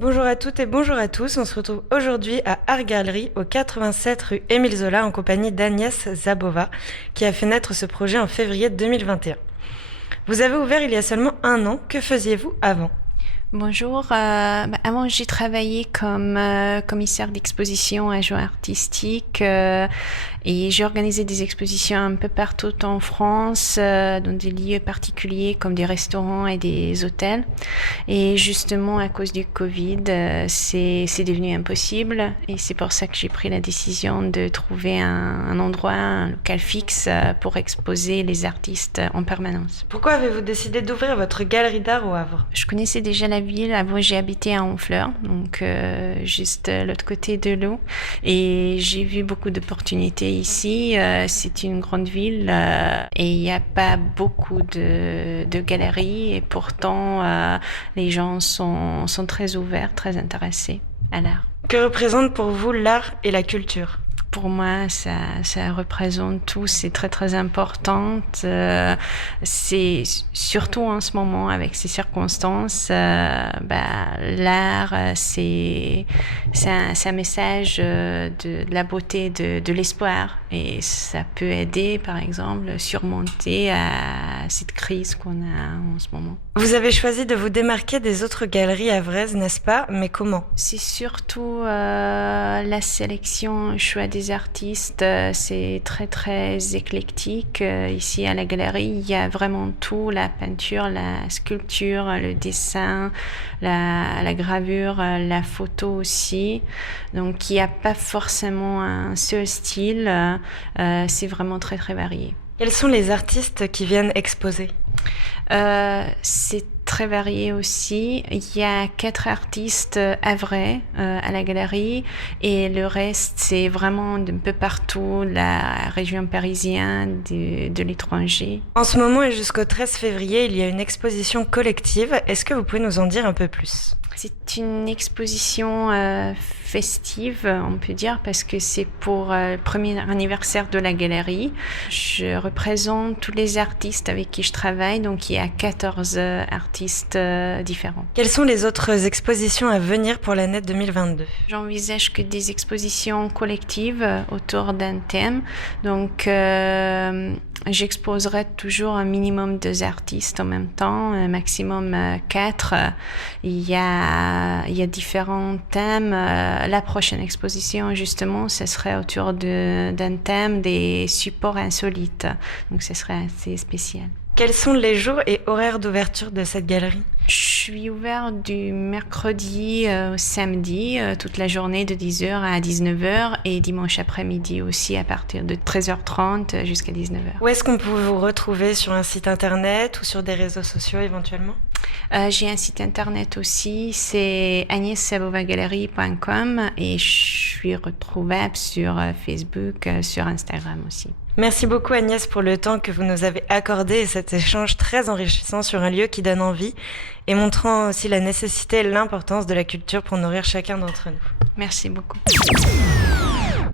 Bonjour à toutes et bonjour à tous, on se retrouve aujourd'hui à Art Gallery au 87 rue Émile Zola en compagnie d'Agnès Zabova qui a fait naître ce projet en février 2021. Vous avez ouvert il y a seulement un an, que faisiez-vous avant ? Bonjour, avant j'ai travaillé comme commissaire d'exposition à adjoint artistique et j'ai organisé des expositions un peu partout en France dans des lieux particuliers comme des restaurants et des hôtels. Et justement à cause du Covid, c'est devenu impossible et c'est pour ça que j'ai pris la décision de trouver un endroit, un local fixe pour exposer les artistes en permanence. Pourquoi avez-vous décidé d'ouvrir votre galerie d'art au Havre ? Je connaissais déjà la ville. Avant, j'ai habité à Honfleur, donc juste l'autre côté de l'eau. Et j'ai vu beaucoup d'opportunités ici. C'est une grande ville et il n'y a pas beaucoup de galeries. Et pourtant, les gens sont très ouverts, très intéressés à l'art. Que représente pour vous l'art et la culture ? Pour moi, ça représente tout, c'est très très important. C'est surtout en ce moment avec ces circonstances, l'art, c'est un message de la beauté, de l'espoir, et ça peut aider, par exemple, surmonter à cette crise qu'on a en ce moment. Vous avez choisi de vous démarquer des autres galeries havraises, n'est-ce pas ? Mais comment ? C'est surtout la sélection, le choix des artistes, c'est très très éclectique. Ici à la galerie, il y a vraiment tout, la peinture, la sculpture, le dessin, la gravure, la photo aussi. Donc il n'y a pas forcément un seul style, c'est vraiment très très varié. Quels sont les artistes qui viennent exposer ? C'est très varié aussi. Il y a 4 artistes havrais à la galerie et le reste c'est vraiment d'un peu partout, la région parisienne, de l'étranger. En ce moment et jusqu'au 13 février, il y a une exposition collective. Est-ce que vous pouvez nous en dire un peu plus ? C'est une exposition festive, on peut dire, parce que c'est pour le premier anniversaire de la galerie. Je représente tous les artistes avec qui je travaille, donc il y a 14 artistes différents. Quelles sont les autres expositions à venir pour l'année 2022 ? J'envisage que des expositions collectives autour d'un thème, donc j'exposerai toujours un minimum 2 artistes en même temps, un maximum 4. Il y a différents thèmes. La prochaine exposition, justement, ce serait autour d'un thème des supports insolites. Donc, ce serait assez spécial. Quels sont les jours et horaires d'ouverture de cette galerie ? Je suis ouverte du mercredi au samedi, toute la journée de 10h à 19h et dimanche après-midi aussi à partir de 13h30 jusqu'à 19h. Où est-ce qu'on peut vous retrouver ? Sur un site internet ou sur des réseaux sociaux éventuellement ? J'ai un site internet aussi, c'est agneszabovagalerie.com et je suis retrouvable sur Facebook, sur Instagram aussi. Merci beaucoup Agnès pour le temps que vous nous avez accordé et cet échange très enrichissant sur un lieu qui donne envie et montrant aussi la nécessité et l'importance de la culture pour nourrir chacun d'entre nous. Merci beaucoup.